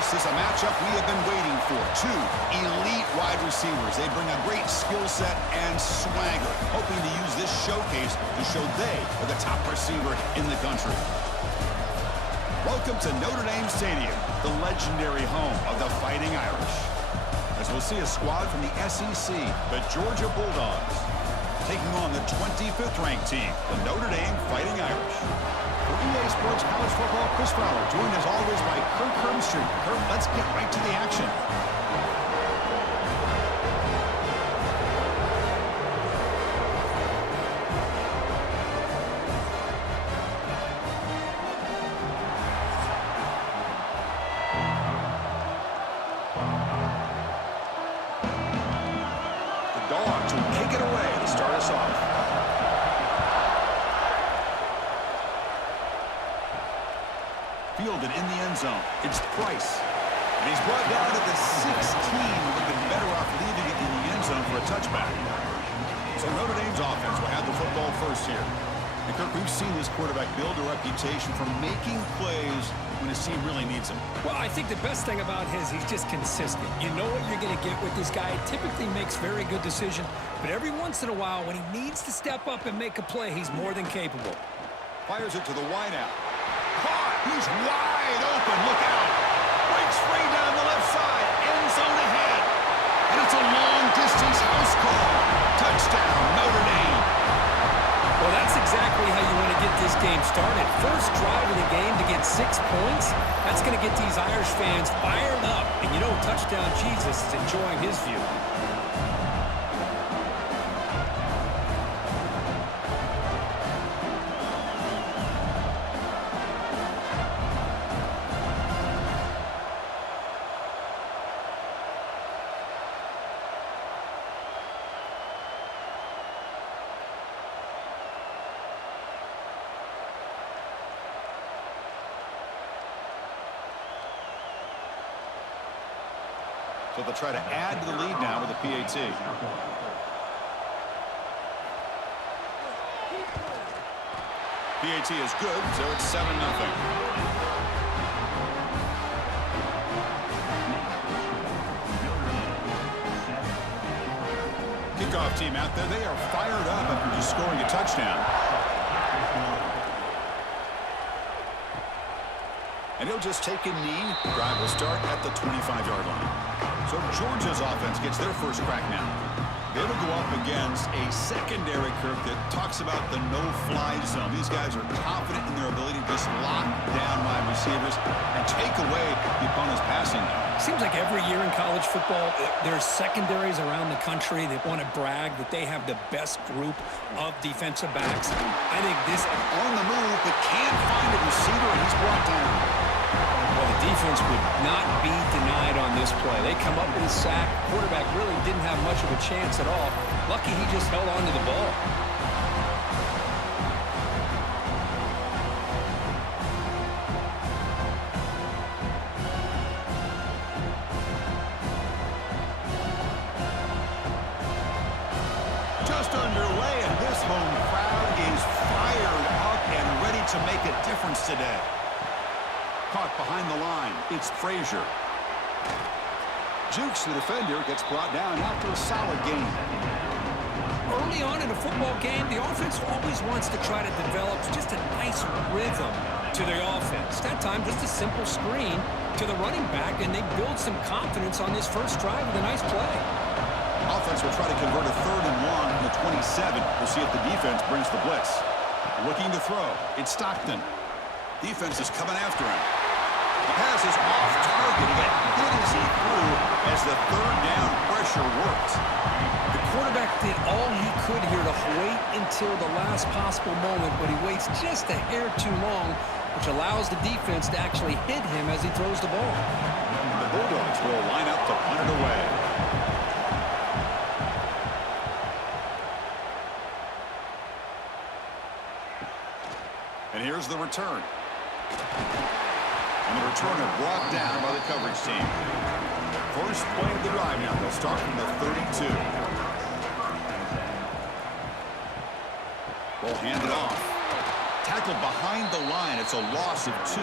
This is a matchup we have been waiting for. Two elite wide receivers. They bring a great skill set and swagger, hoping to use this showcase to show they are the top receiver in the country. Welcome to Notre Dame Stadium, the legendary home of the Fighting Irish. As we'll see a squad from the SEC, the Georgia Bulldogs, taking on the 25th ranked team, the Notre Dame Fighting Irish. For EA Sports College Football, Chris Fowler, joined as always by Kirk Herbstreit. Kirk, let's get right to the action. The Dogs will kick it away to start us off. Fielded in the end zone. It's Price. And he's brought down at the 16. Would have been better off leaving it in the end zone for a touchback. So Notre Dame's offense will have the football first here. And Kirk, we've seen this quarterback build a reputation for making plays when his team really needs him. Well, I think the best thing about his, he's just consistent. You know what you're going to get with this guy. He typically makes very good decisions, but every once in a while, when he needs to step up and make a play, he's more than capable. Fires it to the wideout. Caught! He's wide open. Look out! Breaks free down the left side. End zone ahead. And it's a long-distance house call. Touchdown, Notre Dame. Well, that's exactly how you want to get this game started. First drive of the game to get 6 points. That's going to get these Irish fans fired up. And you know, Touchdown Jesus is enjoying his view. So they'll try to add to the lead now with a PAT. PAT is good, so it's 7-0. Kickoff team out there, they are fired up after just scoring a touchdown. And he'll just take a knee. The drive will start at the 25-yard line. So Georgia's offense gets their first crack now. They will go up against a secondary, Kirk, that talks about the no-fly zone. These guys are confident in their ability to just lock down wide receivers and take away the opponent's passing game. Seems like every year in college football, there's secondaries around the country that want to brag that they have the best group of defensive backs. I think this on the move, but can't find a receiver, and he's brought down. Well, the defense would not be denied on this play. They come up with a sack. Quarterback really didn't have much of a chance at all. Lucky he just held on to the ball. Just underway, and this home crowd is fired up and ready to make a difference today. Caught behind the line. It's Frazier. Jukes the defender, gets brought down after a solid game. Early on in a football game, the offense always wants to try to develop just a nice rhythm to their offense. That time, just a simple screen to the running back, and they build some confidence on this first drive with a nice play. Offense will try to convert a 3rd and 1 from the 27. We'll see if the defense brings the blitz. Looking to throw. It's Stockton. Defense is coming after him. The pass is off target. He got hit as he threw as the 3rd down pressure worked. The quarterback did all he could here to wait until the last possible moment, but he waits just a hair too long, which allows the defense to actually hit him as he throws the ball. The Bulldogs will line up to punt it away. And here's the return. And the returner brought down by the coverage team. First play of the drive now. They'll start from the 32. Ball handed off. Tackled behind the line. It's a loss of 2.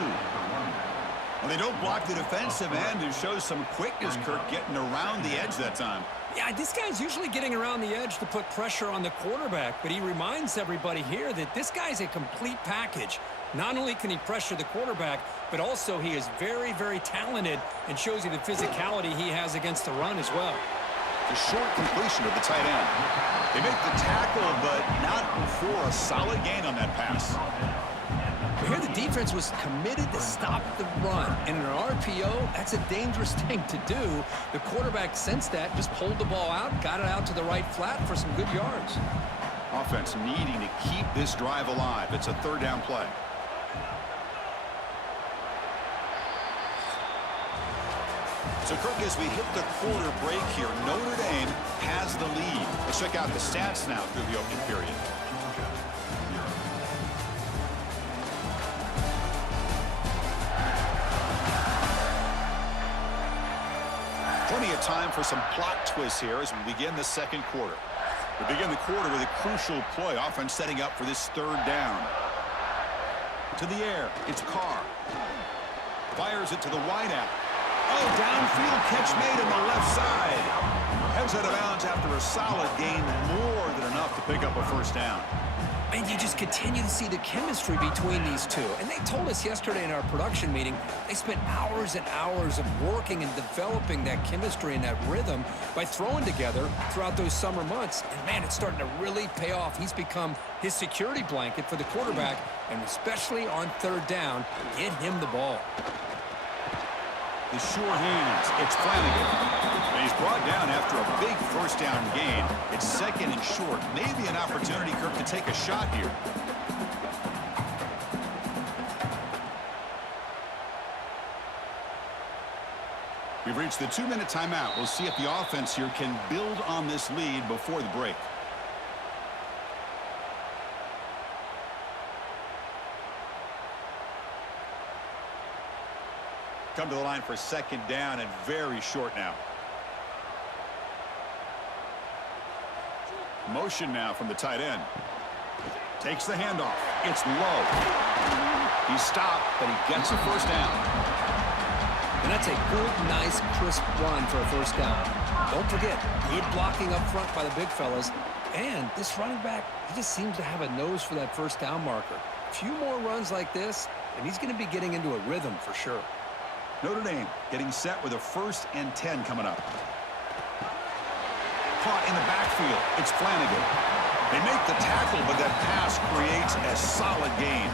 Well, they don't block the defensive end and shows some quickness, Kirk, getting around the edge that time. Yeah, this guy's usually getting around the edge to put pressure on the quarterback, but he reminds everybody here that this guy's a complete package. Not only can he pressure the quarterback, but also he is very, very talented and shows you the physicality he has against the run as well. The short completion of the tight end. They make the tackle, but not before a solid gain on that pass. Here the defense was committed to stop the run. And in an RPO, that's a dangerous thing to do. The quarterback sensed that, just pulled the ball out, got it out to the right flat for some good yards. Offense needing to keep this drive alive. It's a third down play. So, Kirk, as we hit the quarter break here, Notre Dame has the lead. Let's check out the stats now through the opening period. Plenty of time for some plot twists here as we begin the second quarter. We begin the quarter with a crucial play. Offense setting up for this third down. To the air, it's Carr. Fires it to the wideout. Oh, downfield catch made on the left side. Heads out of bounds after a solid gain, more than enough to pick up a first down. And you just continue to see the chemistry between these two. And they told us yesterday in our production meeting, they spent hours and hours of working and developing that chemistry and that rhythm by throwing together throughout those summer months. And, man, it's starting to really pay off. He's become his security blanket for the quarterback, and especially on third down, get him the ball. The sure hands, it's Flanagan. And he's brought down after a big first down gain. It's second and short. Maybe an opportunity, Kirk, to take a shot here. We've reached the 2-minute timeout. We'll see if the offense here can build on this lead before the break. Come to the line for second down and very short now. Motion now from the tight end. Takes the handoff. It's low. He's stopped, but he gets a first down. And that's a good, nice, crisp run for a first down. Don't forget, good blocking up front by the big fellas. And this running back, he just seems to have a nose for that first down marker. A few more runs like this, and he's going to be getting into a rhythm for sure. Notre Dame getting set with a 1st and 10 coming up. Caught in the backfield. It's Flanagan. They make the tackle, but that pass creates a solid gain.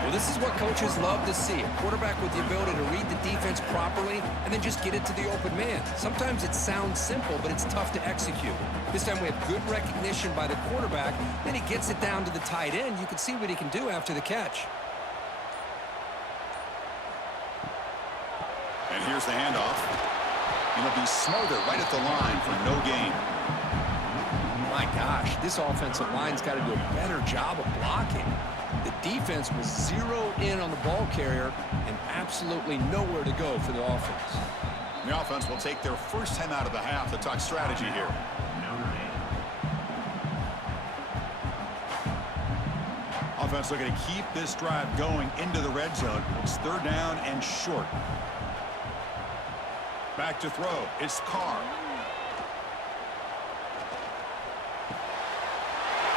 Well, this is what coaches love to see. A quarterback with the ability to read the defense properly and then just get it to the open man. Sometimes it sounds simple, but it's tough to execute. This time we have good recognition by the quarterback. Then he gets it down to the tight end. You can see what he can do after the catch. And here's the handoff. It'll be smothered right at the line for no gain. My gosh, this offensive line's got to do a better job of blocking. The defense was zeroed in on the ball carrier and absolutely nowhere to go for the offense. The offense will take their first time out of the half to talk strategy here. Offense looking to keep this drive going into the red zone. It's third down and short. Back to throw. It's Carr.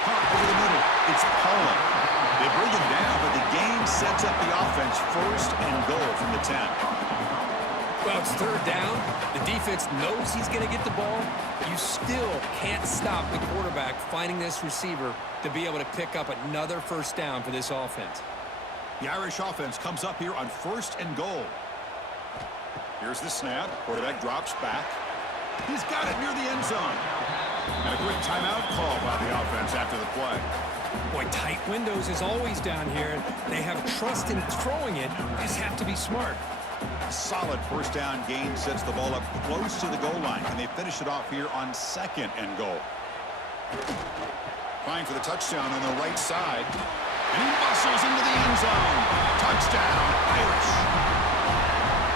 Caught over the middle. It's Poland. They bring him down, but the game sets up the offense 1st and goal from the 10. Well, it's third down. The defense knows he's going to get the ball. You still can't stop the quarterback finding this receiver to be able to pick up another first down for this offense. The Irish offense comes up here on 1st and goal. Here's the snap. Quarterback drops back. He's got it near the end zone. And a quick timeout call by the offense after the play. Boy, tight windows is always down here. They have trust in throwing it. They just have to be smart. A solid first down gain sets the ball up close to the goal line. And they finish it off here on 2nd and goal. Trying for the touchdown on the right side. And he muscles into the end zone. Touchdown, Irish.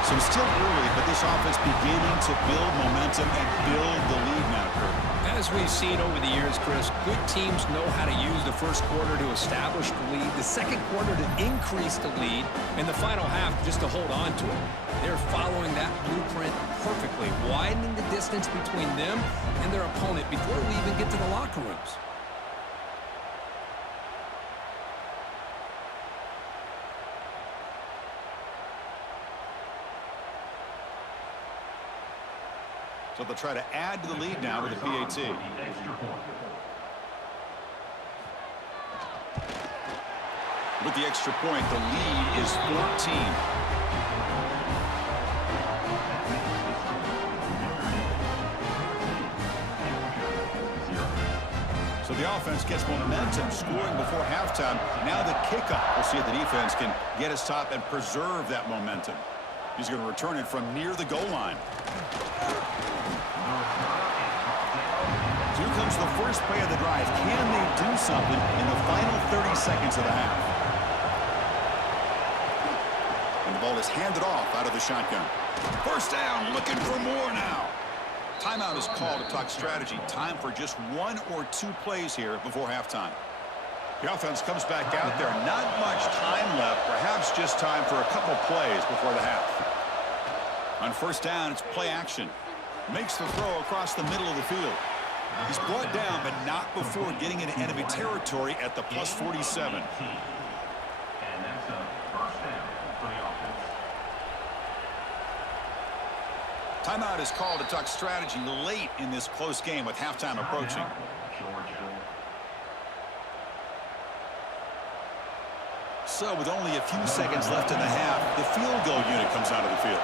So still early, but this offense beginning to build momentum and build the lead now, Kurt. As we've seen over the years, Chris, good teams know how to use the first quarter to establish the lead, the second quarter to increase the lead, and the final half just to hold on to it. They're following that blueprint perfectly, widening the distance between them and their opponent before we even get to the locker rooms. So they'll try to add to the lead now with a PAT. With the extra point, the lead is 14. So the offense gets momentum, scoring before halftime. Now the kickoff. We'll see if the defense can get his top and preserve that momentum. He's going to return it from near the goal line. So here comes the first play of the drive. Can they do something in the final 30 seconds of the half? And the ball is handed off out of the shotgun. First down, looking for more now. Timeout is called to talk strategy. Time for just one or two plays here before halftime. The offense comes back out there. Not much time left. Perhaps just time for a couple plays before the half. On first down, it's play action. Makes the throw across the middle of the field. He's brought down, but not before getting into enemy territory at the plus 47. Timeout is called to talk strategy late in this close game with halftime approaching. So with only a few seconds left in the half, the field goal unit comes out of the field.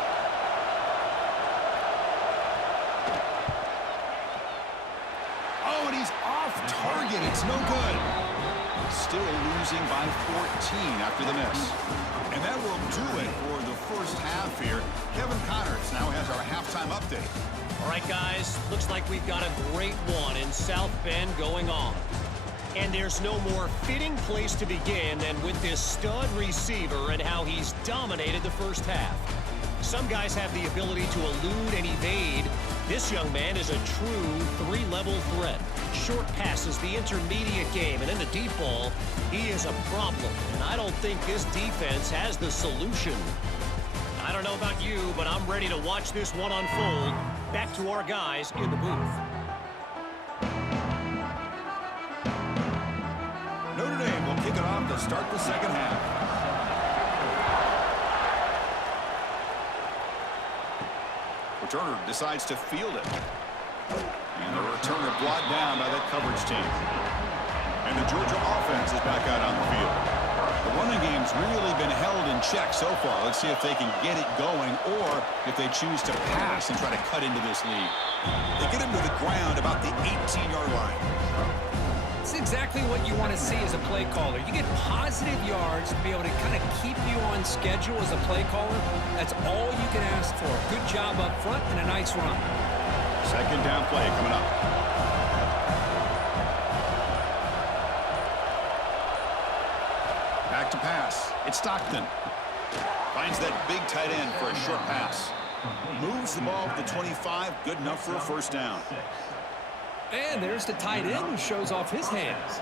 Oh, and he's off target. It's no good. Still losing by 14 after the miss. And that will do it for the first half here. Kevin Connors now has our halftime update. All right, guys, looks like we've got a great one in South Bend going on. And there's no more fitting place to begin than with this stud receiver and how he's dominated the first half. Some guys have the ability to elude and evade. This young man is a true three-level threat. Short passes, the intermediate game, and in the deep ball, he is a problem. And I don't think this defense has the solution. I don't know about you, but I'm ready to watch this one unfold. Back to our guys in the booth. Notre Dame will kick it off to start the second half. Returner decides to field it. And the returner brought down by that coverage team. And the Georgia offense is back out on the field. The running game's really been held in check so far. Let's see if they can get it going or if they choose to pass and try to cut into this lead. They get him to the ground about the 18-yard line. It's exactly what you want to see as a play caller. You get positive yards to be able to kind of keep you on schedule as a play caller. That's all you can ask for. Good job up front and a nice run. Second down play coming up. Back to pass. It's Stockton. Finds that big tight end for a short pass. Moves the ball to the 25. Good enough for a first down. And there's the tight end who shows off his hands.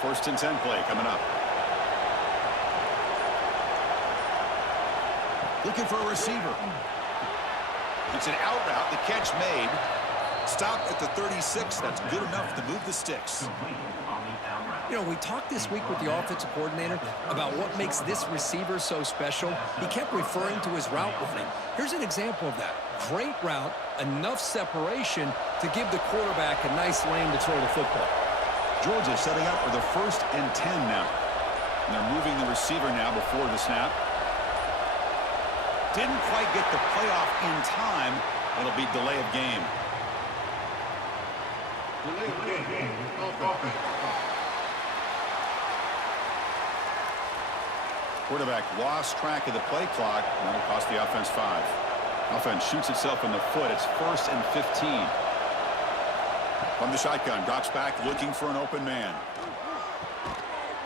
First and 10 play coming up. Looking for a receiver. It's an out route. The catch made. Stopped at the 36. That's good enough to move the sticks. You know, we talked this week with the offensive coordinator about what makes this receiver so special. He kept referring to his route running. Here's an example of that. Great route, enough separation to give the quarterback a nice lane to throw the football. Georgia setting up for the first and 10 now. And they're moving the receiver now before the snap. Didn't quite get the playoff in time. It'll be delay of game. Quarterback lost track of the play clock, and that'll cost the offense 5. Offense shoots itself in the foot. It's first and 15. From the shotgun, drops back, looking for an open man.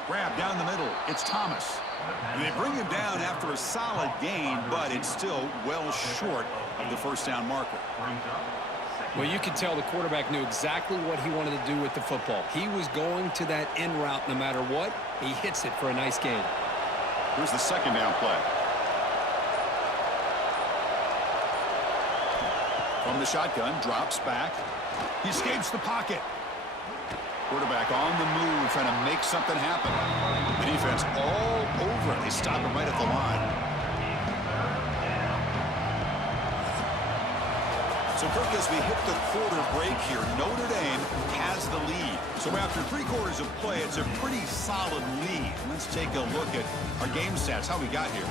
Grab down the middle. It's Thomas. And they bring him down after a solid gain, but it's still well short of the first down marker. Well, you can tell the quarterback knew exactly what he wanted to do with the football. He was going to that in route no matter what. He hits it for a nice gain. Here's the second down play. From the shotgun, drops back. He escapes the pocket. Quarterback on the move, trying to make something happen. The defense all over it. They stop him right at the line. So, Kirk, as we hit the quarter break here, Notre Dame has the lead. So after 3 quarters of play, it's a pretty solid lead. Let's take a look at our game stats, how we got here.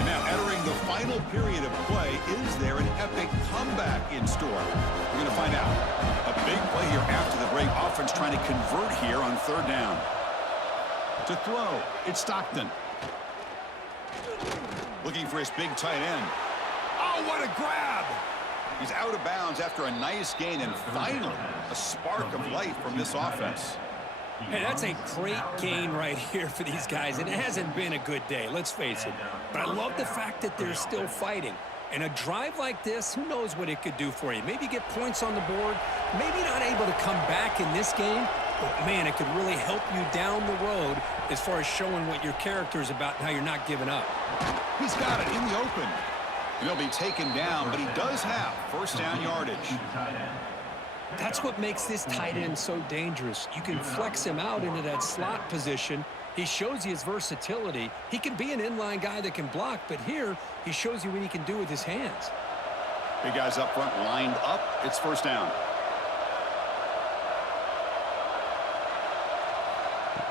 And now entering the final period of play, is there an epic comeback in store? We're going to find out. A big play here after the break. Offense trying to convert here on 3rd down. To throw, it's Stockton. Looking for his big tight end. Oh, what a grab! He's out of bounds after a nice gain, and finally, a spark of life from this offense. Hey, that's a great gain right here for these guys, and it hasn't been a good day, let's face it. But I love the fact that they're still fighting. And a drive like this, who knows what it could do for you. Maybe get points on the board, maybe not able to come back in this game, but, man, it could really help you down the road as far as showing what your character is about and how you're not giving up. He's got it in the open. And he'll be taken down, but he does have first down yardage. That's what makes this tight end so dangerous. You can flex him out into that slot position. He shows you his versatility. He can be an inline guy that can block, but here he shows you what he can do with his hands. Big guys up front lined up. It's first down.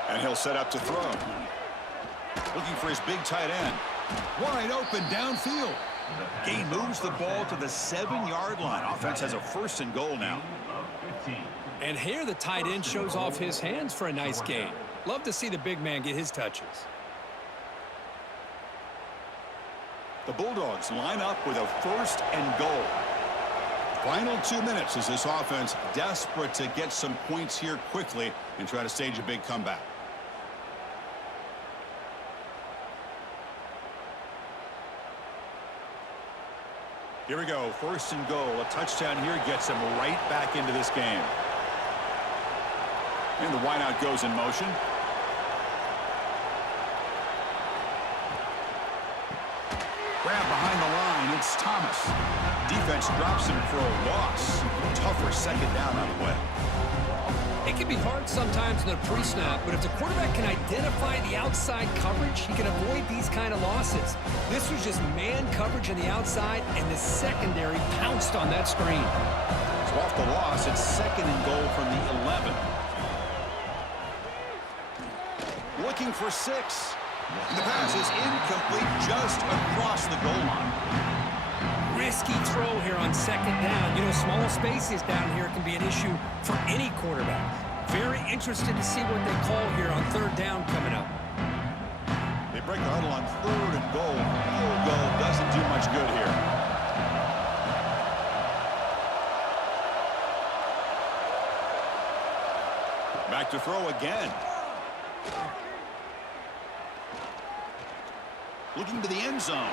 And he'll set up to throw. Looking for his big tight end. Wide open downfield. Gain moves the ball to the 7-yard line. Offense has a 1st and goal now. And here the tight end shows off his hands for a nice gain. Love to see the big man get his touches. The Bulldogs line up with a 1st and goal. Final 2 minutes as this offense desperate to get some points here quickly and try to stage a big comeback. Here we go, 1st and goal. A touchdown here gets him right back into this game. And the wideout goes in motion. Grab behind the line, it's Thomas. Defense drops him for a loss. Tougher 2nd down on the way. It can be hard sometimes in a pre-snap, but if the quarterback can identify the outside coverage, he can avoid these kind of losses. This was just man coverage on the outside, and the secondary pounced on that screen. So off the loss, it's 2nd and goal from the 11. Looking for 6. And the pass is incomplete just across the goal line. Risky throw here on 2nd down. You know, small spaces down here can be an issue for any quarterback. Very interested to see what they call here on 3rd down coming up. They break the huddle on 3rd and goal. Field goal doesn't do much good here. Back to throw again. Looking to the end zone.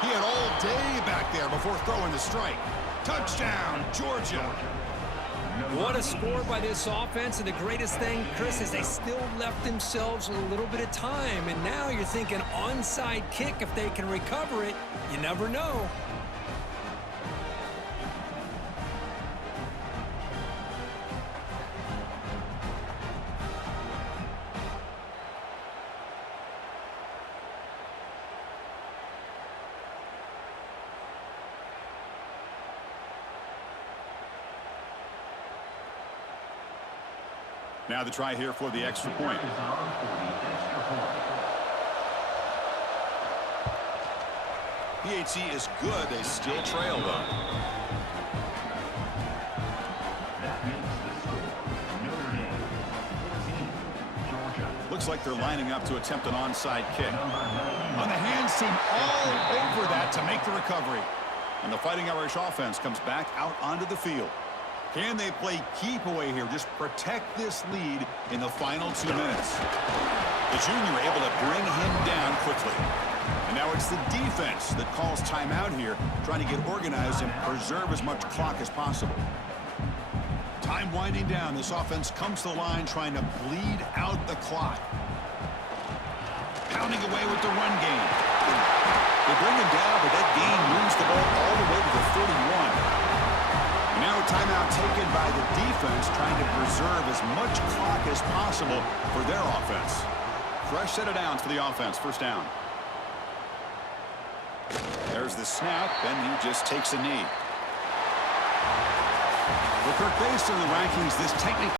He had all day back there before throwing the strike. Touchdown, Georgia. What a score by this offense, and the greatest thing, Chris, is they still left themselves a little bit of time, and now you're thinking onside kick if they can recover it. You never know. Now the try here for the extra point. PAT is good. They still trail, though. Looks like they're lining up to attempt an onside kick. On the hands team all over that to make the recovery. And the Fighting Irish offense comes back out onto the field. Can they play keep away here? Just protect this lead in the final 2 minutes. The junior able to bring him down quickly. And now it's the defense that calls timeout here, trying to get organized and preserve as much clock as possible. Time winding down. This offense comes to the line trying to bleed out the clock. Pounding away with the run game. They bring him down, but that gain moves the ball all the way to the 31. And now a timeout taken by the defense, trying to preserve as much clock as possible for their offense. Fresh set of downs for the offense. First down. There's the snap, and he just takes a knee. Well, Kirk, based on the rankings, this technique